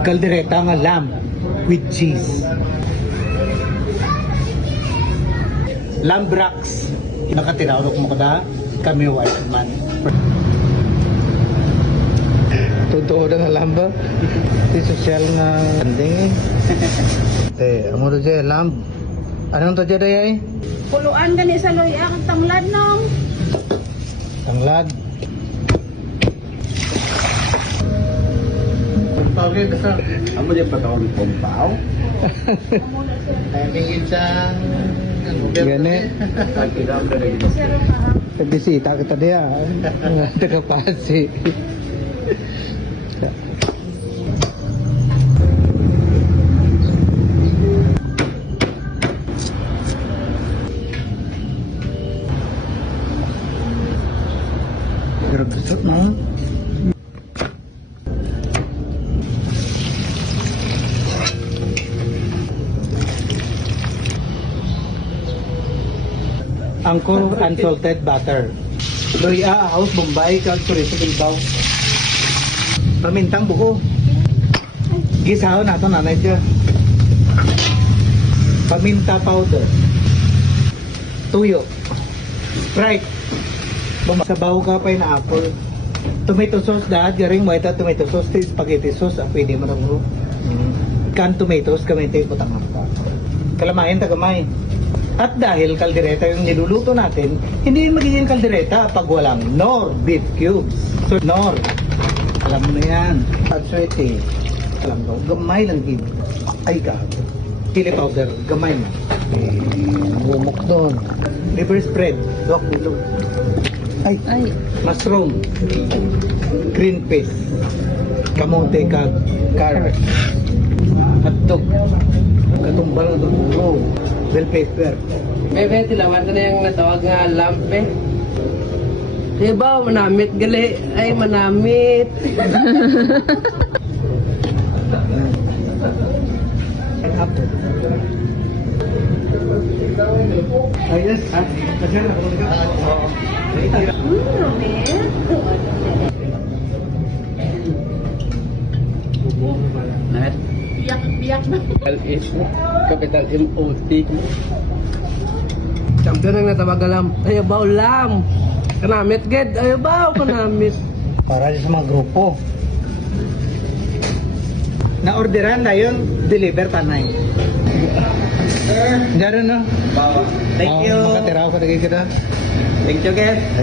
Caldereta nga lamb with cheese. Lamb racks. Nakatiraw ko kada kami white man. Totoo na lamb ba? Di social na landing eh. Amo to siya lamb. Anong to siya day? Puluan gani sa loya kag tanglad nong. Tanglad. Pagkakit sa Amo dia patawag kumpaw. tingin sa gani. Pagkidam na rin. Nagbisita kita dia. Tagapasi. Pero gusto mo? Angkor unsalted butter. Loya, house Bombay, kag Chorizo Bilbao. Pamintang buko. Gisahon nato nanay dyan. Paminta powder. Tuyo. Sprite. Sabaw ka pa na apple. Tomato sauce dahil garing mo ito tomato sauce, spaghetti sauce, pwede mo nang can tomatoes, kamay tayo butang ka. Kalamahin, tagamay. At dahil kaldereta yung niluluto natin, hindi magiging kaldereta pag walang Knorr beef cubes. So Knorr, alam mo na yan. At swerte, alam mo, gamay lang din. Ay ka, chili powder, gamay mo. Bumok doon. Liver spread, duwak nilo. Ay, mushroom, green peas, kamote kag carrot, hotdog, katumbal ng dugo, bell pepper. Bebe, tilawan ko na yung natawag nga lamp eh. Diba, manamit gali. Ay, manamit. And apple. Ayos, ha? Kasi na, kung Nahat. Biyak na. LH mo. Capital MOT mo. Champion ang natawag lam. Ayaw ba lam? Kanamit ged. Ayaw ba kanamit? para sa mga grupo. Na-orderan na yun, deliver pa na yun. Diyan na. Bawa. Thank you. Makatiraw ka na kita. Thank you, guys.